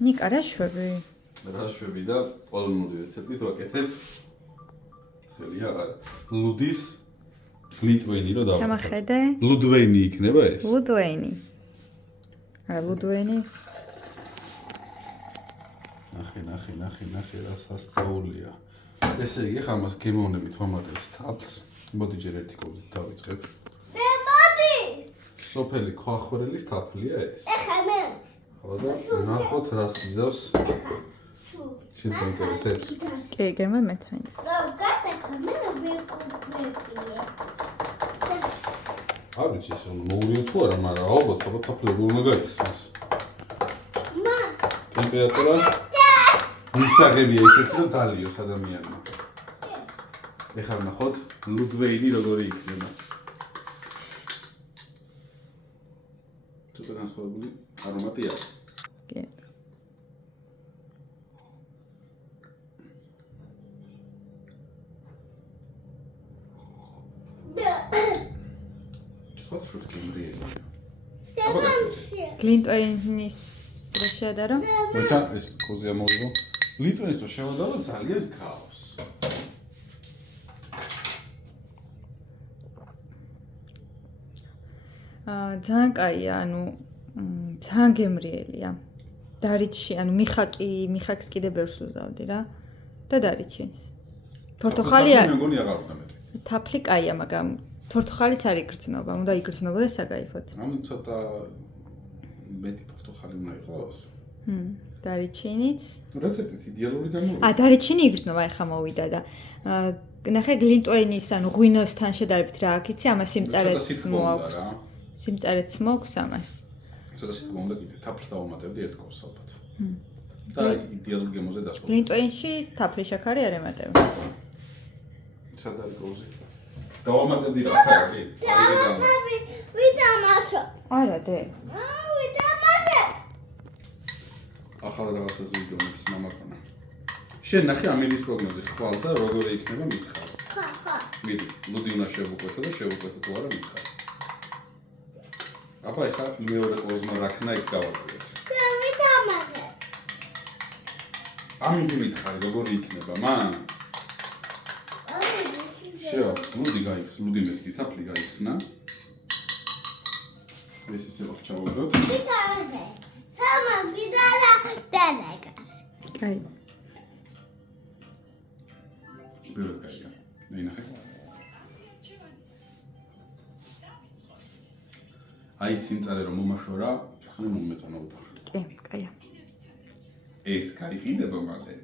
ნიკა რა შვები? რა შვები და პოლონური რეცეპტით ვაკეთებ. целია არა. ლუდის ლიტვენი რო დავაკეთე. ჩამახედე? ლუდვენი იქნება ეს? ლუდვენი. არა, ლუდვენი. ნახე რა სასწაულია. ესე იგი ხა მას გემოვნებით ვამატებთ თაფლს. მოდი ჯერ ერთი კოვით დავიწყებ. მოდი. სოფელი ქვახვერელის თაფლია ეს. ეხა მე. ხო და ნახოთ რა სიზავს. შენ გაინტერესებს? კი, გერმან მეც მინდა. გავგადე მე ვიყურებია. არ ვიცი ეს მოურიო თუ არა, მაგრამ ალბათ თაფლები უნდა გაიხსნას. მა. ტემპერატურა მისაღებია ისეთი რომ დალიოს ადამიანმა. ეხლა ნახოთ ლუდვეინი როგორი იქნება. ცოტა განსხვავებული არომატი აქვს. კი. სხვა შუქი მრიელია. გლინტვეინის რა შეადარო? მოიცა ეს კოზია მოვიღო. ლიტვენის რო შევადარო ძალიან ქაოს. ძალიან კაია, ანუ ძალიან გემრიელია. დარიჩი, ანუ მიხაკს კიდე ბევრს უზავდი რა. და დარიჩინს. ფორტოხალი მე მგონი აღარ უნდა მეტი. თაფლი კაია, მაგრამ ფორტოხალიც არ იგრძნობა, უნდა იგრძნობოდეს საკაიფოდ. ანუ ცოტა მეტი ფორტოხალი უნდა იყოს. დარიჩინიც. რეცეპტით იდეალური გამოვიდა. დარიჩინი იგრძნობა, ეხა მოვიდა და ნახე გლინტვეინის, ანუ ღვინოსთან შედარებით რა აქ იცი, ამას სიმწარეც მოაქვს. სიმწარეც მოაქვს ამას. ცოტა სიტყვა უნდა კიდე თაფლს დავამატებდი ერთ კოვს ალბათ. და იდეალურ გემოზე დასვლა. გლინტვეინში თაფლი შაქარი არ ემატება. სად არის კოვზე? დავამატებდი რა ხარ? ვიდამაშო. არა, დე. ვიდამაშე. ახალ რაღაცას ვიგონებს მამაკონა. შენ ნახე ამინდის პროგნოზი ხვალ და როგორი იქნება მითხარ. ხა. მიდი, ლუდი უნდა შევუკვეთო და შევუკვეთო თუ არა მითხარ. აბა ეხა მეორე კოზმა რაქნა იქ გავაკეთე. ვიდამაშე. ამინდი მითხარ როგორი იქნება, მან? შეო, ლუდი გაიქს, ლუდი მეთქი, თაფლი გაიხსნა. ეს ისე ვახ ჩავაგდოთ. ვიდამაშე. სამა ვიდალა დანაგას. კაი. ბევრად კაია. ნახე. აი სიმწარე რომ მომაშორა, ანუ მომეწონა უფრო. კი, კაია. ეს კაი ხიდება მალე.